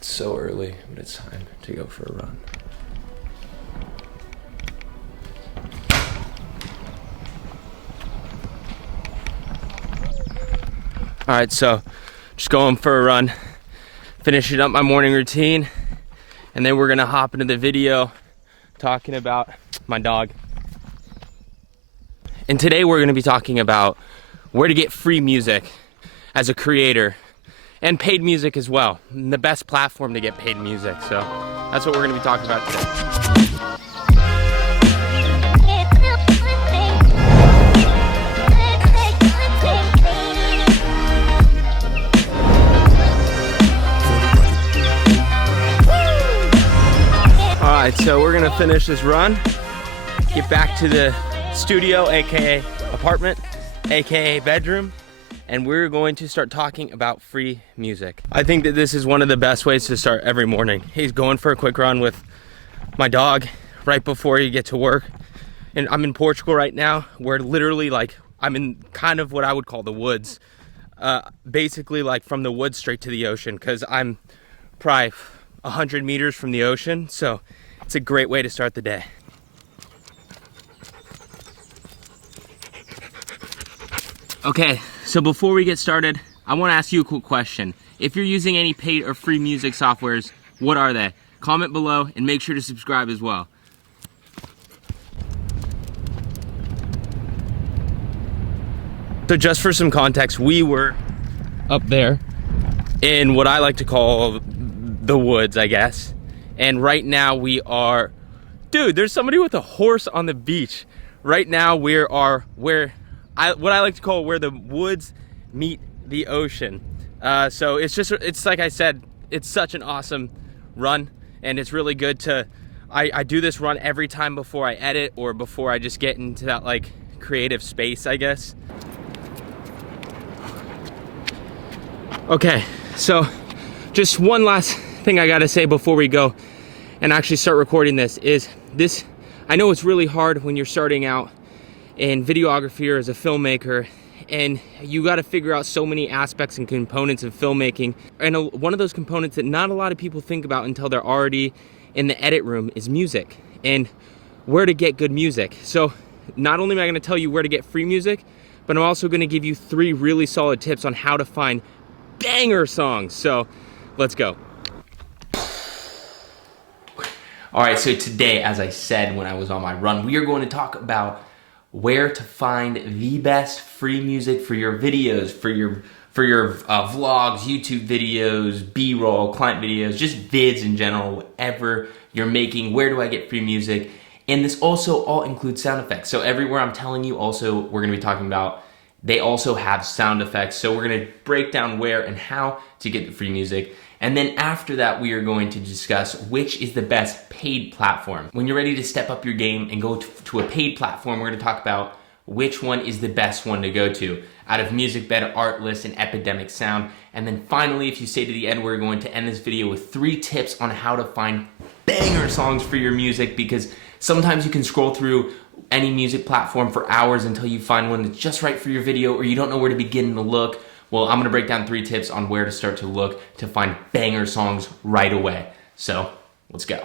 It's so early, but it's time to go for a run. All right, so just going for a run, finishing up my morning routine, and then we're gonna hop into the video talking about my dog. And today we're gonna be talking about where to get free music as a creator and paid music as well. And the best platform to get paid music. So that's what we're gonna be talking about today. All right, so we're gonna finish this run, get back to the studio, AKA apartment, AKA bedroom, and we're going to start talking about free music. I think that this is one of the best ways to start every morning. He's going for a quick run with my dog right before you get to work. And I'm in Portugal right now. We're literally like, I'm in kind of what I would call the woods. Basically like from the woods straight to the ocean, because I'm probably 100 meters from the ocean. So it's a great way to start the day. Okay, so before we get started, I want to ask you a quick question. If you're using any paid or free music softwares, what are they? Comment below and make sure to subscribe as well. So just for some context, we were up there in what I like to call the woods, I guess. And right now we are, dude, there's somebody with a horse on the beach. Right now we are what I like to call where the woods meet the ocean. So it's like I said, it's such an awesome run, and it's really good to, I do this run every time before I edit or before I just get into that like creative space, I guess. Okay, so just one last thing I gotta say before we go and actually start recording this is this, I know it's really hard when you're starting out in videography or as a filmmaker, and you got to figure out so many aspects and components of filmmaking. And one of those components that not a lot of people think about until they're already in the edit room is music and where to get good music. So not only am I going to tell you where to get free music, but I'm also going to give you 3 really solid tips on how to find banger songs. So let's go. All right, so today, as I said when I was on my run, we are going to talk about where to find the best free music for your videos, for your vlogs, YouTube videos, B-roll, client videos, just vids in general, whatever you're making. Where do I get free music? And this also all includes sound effects. So everywhere I'm telling you also, we're gonna be talking about, they also have sound effects. So we're gonna break down where and how to get the free music. And then after that, we are going to discuss which is the best paid platform. When you're ready to step up your game and go to a paid platform, we're gonna talk about which one is the best one to go to out of MusicBed, Artlist, and Epidemic Sound. And then finally, if you stay to the end, we're going to end this video with 3 tips on how to find banger songs for your music, because sometimes you can scroll through any music platform for hours until you find one that's just right for your video, or you don't know where to begin to look. Well, I'm gonna break down 3 tips on where to start to look to find banger songs right away. So let's go.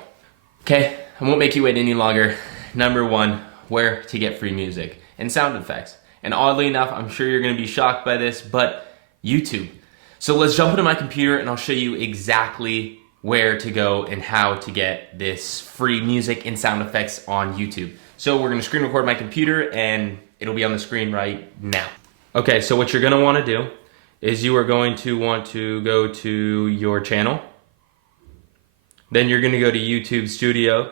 Okay, I won't make you wait any longer. Number 1, where to get free music and sound effects. And oddly enough, I'm sure you're gonna be shocked by this, but YouTube. So let's jump into my computer and I'll show you exactly where to go and how to get this free music and sound effects on YouTube. So we're gonna screen record my computer and it'll be on the screen right now. Okay, so what you're gonna wanna do is you are going to want to go to your channel. Then you're gonna go to YouTube Studio.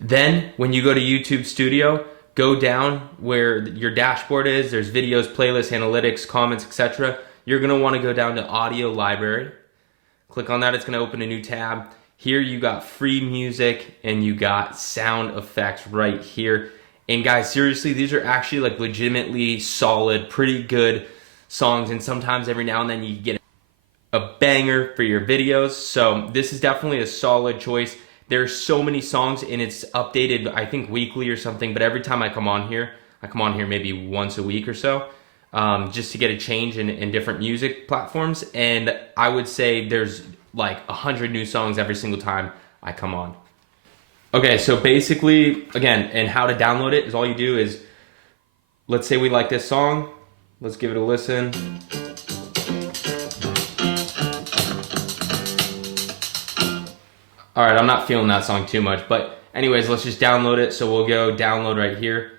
Then when you go to YouTube Studio, go down where your dashboard is. There's videos, playlists, analytics, comments, etc. You're gonna wanna go down to Audio Library. Click on that, it's gonna open a new tab. Here you got free music and you got sound effects right here. And guys, seriously, these are actually like legitimately solid, pretty good songs. And sometimes every now and then you get a banger for your videos. So this is definitely a solid choice. There's so many songs and it's updated, I think weekly or something. But every time I come on here maybe once a week or so. just to get a change in different music platforms. And I would say there's like 100 new songs every single time I come on. Okay, so basically, again, and how to download it is all you do is, let's say we like this song. Let's give it a listen. All right, I'm not feeling that song too much, but anyways, let's just download it. So we'll go download right here.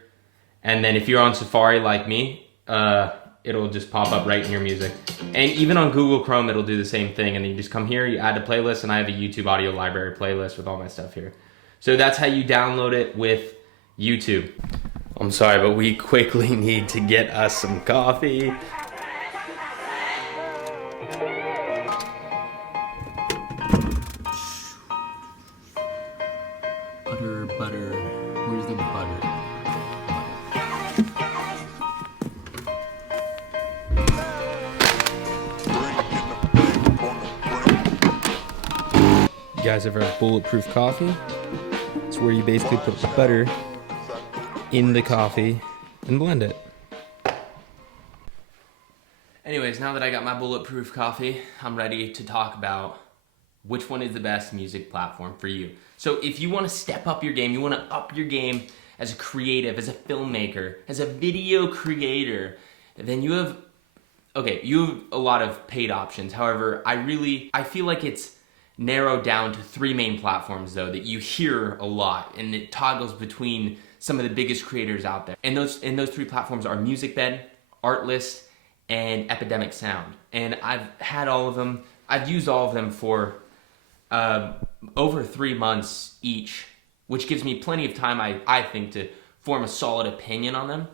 And then if you're on Safari like me, it'll just pop up right in your music. And even on Google Chrome, it'll do the same thing. And then you just come here, you add a playlist, and I have a YouTube audio library playlist with all my stuff here. So that's how you download it with YouTube. I'm sorry, but we quickly need to get us some coffee. Butter, where's the butter? You guys ever have bulletproof coffee? It's where you basically put the butter in the coffee and blend it. Anyways, now that I got my bulletproof coffee, I'm ready to talk about which one is the best music platform for you. So if you want to step up your game, you want to up your game as a creative, as a filmmaker, as a video creator, then you have a lot of paid options. However, I feel like it's narrowed down to 3 main platforms though that you hear a lot, and it toggles between some of the biggest creators out there. And those 3 platforms are MusicBed, Artlist, and Epidemic Sound. And I've had all of them. I've used all of them for over 3 months each, which gives me plenty of time, I think, to form a solid opinion on them.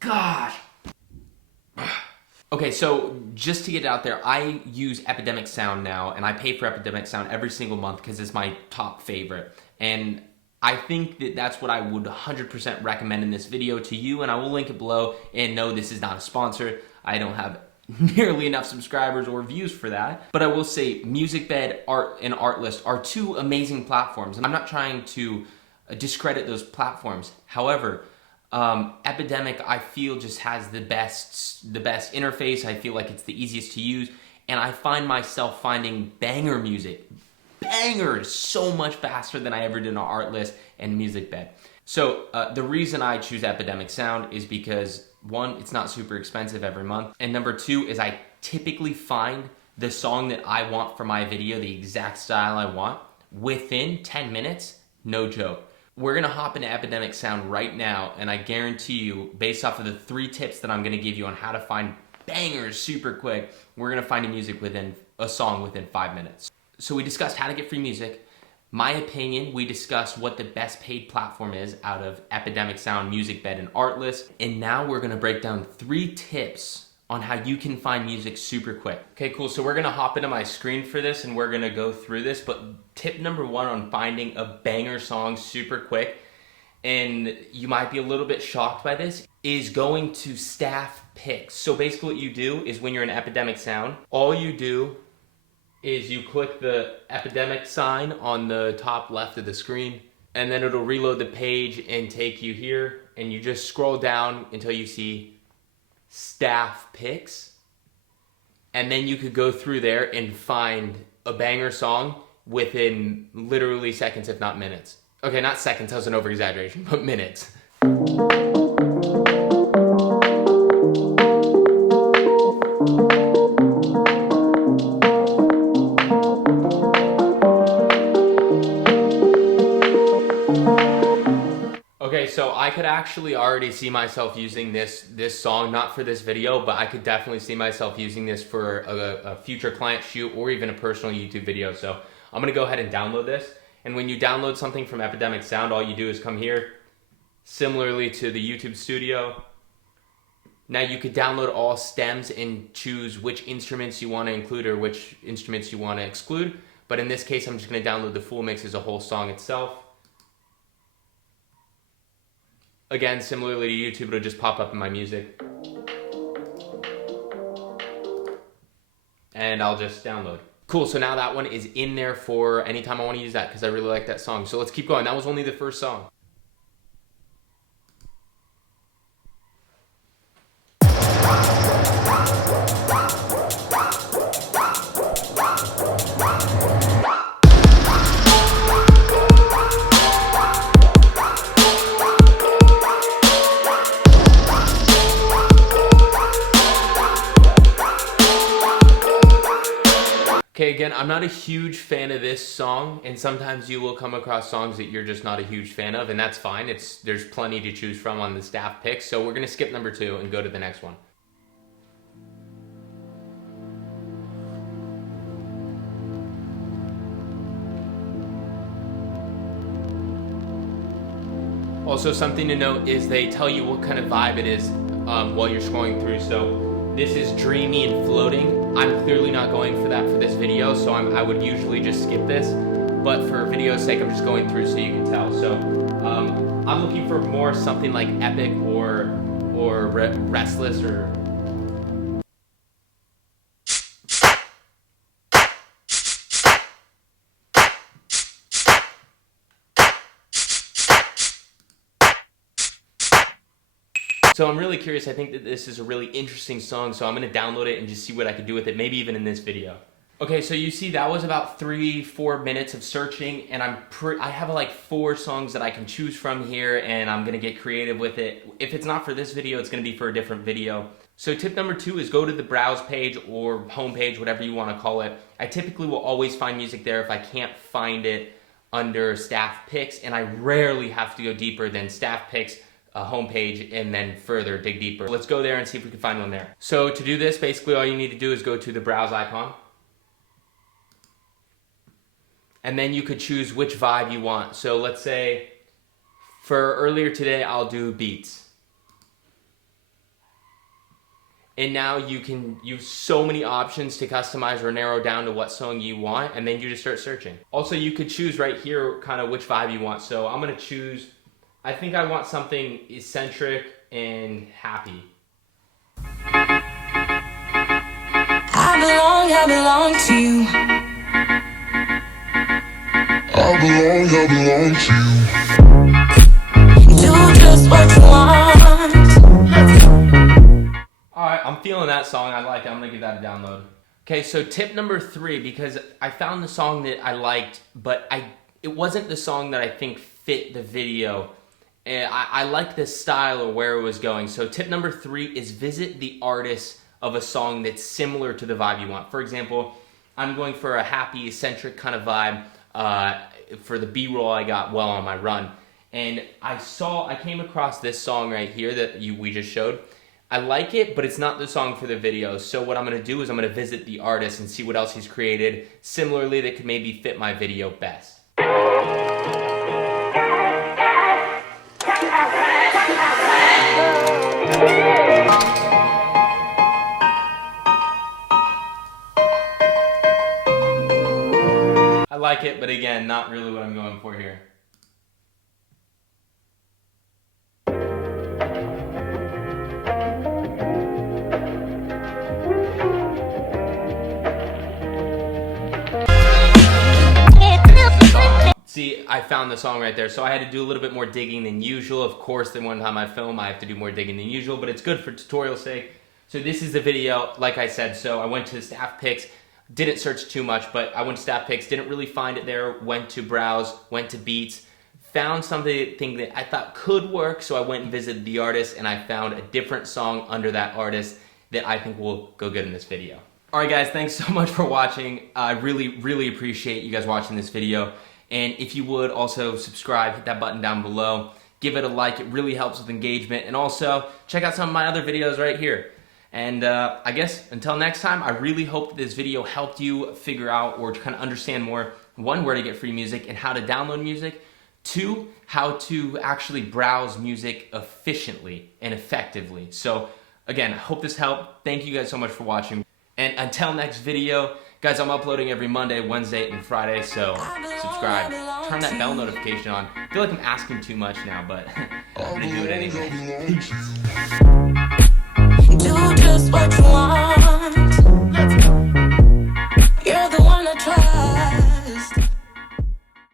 Gosh. Okay, so just to get it out there, I use Epidemic Sound now, and I pay for Epidemic Sound every single month because it's my top favorite. And I think that that's what I would 100% recommend in this video to you, and I will link it below. And no, this is not a sponsor. I don't have nearly enough subscribers or views for that. But I will say MusicBed, Art, and Artlist are 2 amazing platforms. And I'm not trying to discredit those platforms. However, Epidemic, I feel, just has the best interface. I feel like it's the easiest to use. And I find myself finding banger music, bangers, so much faster than I ever did on Artlist and MusicBed. So the reason I choose Epidemic Sound is because, 1, it's not super expensive every month. And number 2 is I typically find the song that I want for my video, the exact style I want, within 10 minutes, no joke. We're gonna hop into Epidemic Sound right now, and I guarantee you, based off of the 3 tips that I'm gonna give you on how to find bangers super quick, we're gonna find a song within 5 minutes. So we discussed how to get free music. My opinion, we discussed what the best paid platform is out of Epidemic Sound, MusicBed, and Artlist. And now we're gonna break down 3 tips on how you can find music super quick. Okay, cool, so we're gonna hop into my screen for this and we're gonna go through this, but tip number 1 on finding a banger song super quick, and you might be a little bit shocked by this, is going to staff picks. So basically what you do is when you're in Epidemic Sound, all you do is you click the Epidemic sign on the top left of the screen, and then it'll reload the page and take you here, and you just scroll down until you see staff picks, and then you could go through there and find a banger song within literally seconds, if not minutes. Okay, not seconds, that was an over-exaggeration, but minutes. Okay, so I could actually already see myself using this song, not for this video, but I could definitely see myself using this for a future client shoot or even a personal YouTube video. So I'm gonna go ahead and download this. And when you download something from Epidemic Sound, all you do is come here, similarly to the YouTube Studio. Now you could download all stems and choose which instruments you want to include or which instruments you want to exclude. But in this case, I'm just going to download the full mix as a whole song itself. Again, similarly to YouTube, it'll just pop up in my music. And I'll just download. Cool, so now that one is in there for anytime I want to use that because I really like that song. So let's keep going. That was only the first song. Okay, again, I'm not a huge fan of this song, and sometimes you will come across songs that you're just not a huge fan of, and that's fine. There's plenty to choose from on the staff picks, so we're gonna skip number 2 and go to the next one. Also, something to note is they tell you what kind of vibe it is while you're scrolling through. So this is dreamy and floating. I'm clearly not going for that for this video, so I would usually just skip this. But for video's sake, I'm just going through so you can tell. So I'm looking for more something like epic or restless or... So I'm really curious. I think that this is a really interesting song, so I'm gonna download it and just see what I can do with it, maybe even in this video. Okay, so you see that was about 3-4 minutes of searching, and I have like 4 songs that I can choose from here, and I'm gonna get creative with it. If it's not for this video, it's gonna be for a different video. So tip number 2 is go to the browse page or home page, whatever you wanna call it. I typically will always find music there if I can't find it under staff picks, and I rarely have to go deeper than staff picks, homepage, and then further dig deeper. Let's go there and see if we can find one there. So to do this, basically all you need to do is go to the browse icon, and then you could choose which vibe you want. So let's say for earlier today, I'll do beats. And now you can use so many options to customize or narrow down to what song you want, and then you just start searching. Also, you could choose right here kind of which vibe you want. So I'm gonna choose, I think I want something eccentric and happy. I belong to you. I belong to you. Do just what you want. Alright, I'm feeling that song. I like it. I'm gonna give that a download. Okay, so tip number 3, because I found the song that I liked, but it wasn't the song that I think fit the video. And I like this style or where it was going. So tip number 3 is visit the artist of a song that's similar to the vibe you want. For example, I'm going for a happy, eccentric kind of vibe for the B-roll I got while on my run. And I came across this song right here that we just showed. I like it, but it's not the song for the video. So what I'm gonna do is I'm gonna visit the artist and see what else he's created similarly that could maybe fit my video best. I like it, but again, not really what I'm going for here. See, I found the song right there, so I had to do a little bit more digging than usual. Of course, the one time I film, I have to do more digging than usual, but it's good for tutorial sake. So this is the video, like I said. So I went to staff picks, didn't search too much, but I went to staff picks, didn't really find it there, went to browse, went to beats, found something that I thought could work, so I went and visited the artist, and I found a different song under that artist that I think will go good in this video. Alright guys, thanks so much for watching. I really appreciate you guys watching this video. And if you would also subscribe, hit that button down below, give it a like, it really helps with engagement, and also check out some of my other videos right here. And I guess until next time, I really hope that this video helped you figure out or to kind of understand more, 1, where to get free music and how to download music, 2, how to actually browse music efficiently and effectively. So again, I hope this helped. Thank you guys so much for watching. And until next video, guys, I'm uploading every Monday, Wednesday, and Friday, so subscribe. Turn that bell notification on. I feel like I'm asking too much now, but I'm gonna do it anyway. Do just what you want.